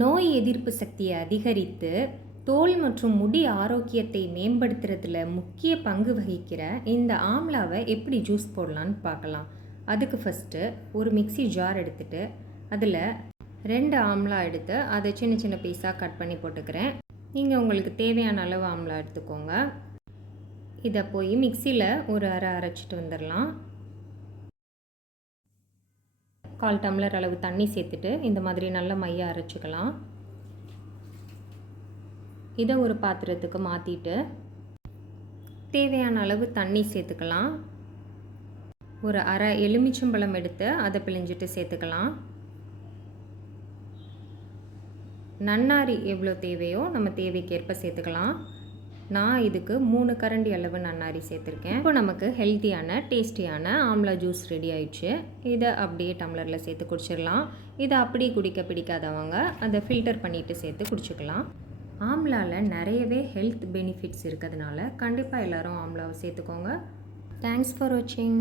நோய் எதிர்ப்பு சக்தியை அதிகரித்து தோல் மற்றும் முடி ஆரோக்கியத்தை மேம்படுத்துறதுல முக்கிய பங்கு வகிக்கிற இந்த ஆம்லாவை எப்படி ஜூஸ் போடலான்னு பார்க்கலாம். அதுக்கு ஃபஸ்ட்டு ஒரு மிக்ஸி ஜார் எடுத்துகிட்டு அதில் 2 ஆம்லா எடுத்து அதை சின்ன சின்ன பீஸாக கட் பண்ணி போட்டுக்கிறேன். நீங்கள் உங்களுக்கு தேவையான அளவு ஆம்லா எடுத்துக்கோங்க. இதை போய் மிக்சியில் ஒரு அரைச்சிட்டு வந்துடலாம். 1/4 டம்ளர் அளவு தண்ணி சேர்த்துட்டு இந்த மாதிரி நல்ல மையாக அரைச்சிக்கலாம். இதை ஒரு பாத்திரத்துக்கு மாற்றிட்டு தேவையான அளவு தண்ணி சேர்த்துக்கலாம். ஒரு அரை எலுமிச்சம்பழம் எடுத்து அதை பிழிஞ்சிட்டு சேர்த்துக்கலாம். நன்னாரி எவ்வளோ தேவையோ நம்ம தேவைக்கேற்ப சேர்த்துக்கலாம். நான் இதுக்கு 3 கரண்டி அளவு நன்னாரி சேர்த்துருக்கேன். இப்போ நமக்கு ஹெல்த்தியான டேஸ்டியான ஆம்லா ஜூஸ் ரெடி ஆயிடுச்சு. இதை அப்படியே டம்ளரில் சேர்த்து குடிச்சிடலாம். இதை அப்படியே குடிக்க பிடிக்காதவங்க அதை ஃபில்டர் பண்ணிவிட்டு சேர்த்து குடிச்சிக்கலாம். ஆம்லாவில் நிறையவே ஹெல்த் பெனிஃபிட்ஸ் இருக்கிறதுனால கண்டிப்பாக எல்லோரும் ஆம்லாவை சேர்த்துக்கோங்க. தேங்க்ஸ் ஃபார் வாட்சிங்.